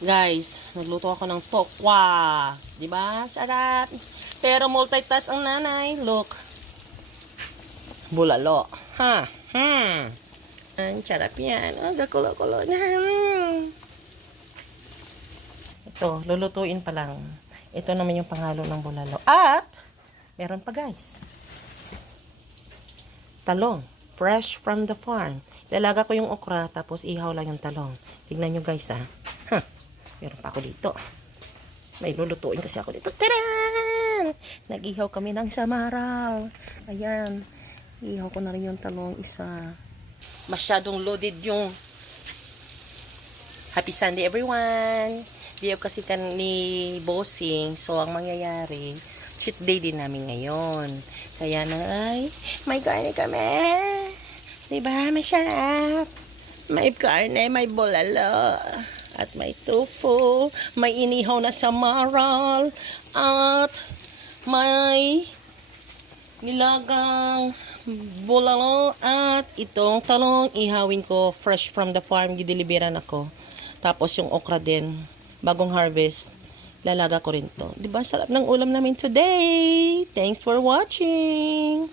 Guys, nagluto ako ng tokwa. Diba? Sarap. Pero multitask ang nanay. Look. Bulalo. Ha? Ang sarap yan. Oh, gakulo-kulo na. Ito, lulutuin pa lang. Ito naman yung pangalo ng bulalo. At, meron pa guys. Talong. Fresh from the farm. Lalaga ko yung okra, tapos ihaw lang yung talong. Tignan nyo guys ha. Meron pa ako dito. May lulutuin kasi ako dito. Taran! Nag-ihaw kami ng samaral. Ayan. Ihaw ko na rin yung talong isa. Masyadong loaded yung Happy Sunday everyone. Biyog kasi ni Bossing. So, ang mangyayari, cheat day din namin ngayon. Kaya na ay, may karne kami. Diba? Masarap. May karne, may bulalo. At may tofu, may inihaw na samaral, at may nilagang bulalo, at itong talong ihawin ko fresh from the farm, gideliveran ako. Tapos yung okra din, bagong harvest, lalaga ko rin to. Diba? Sarap ng ulam namin today. Thanks for watching.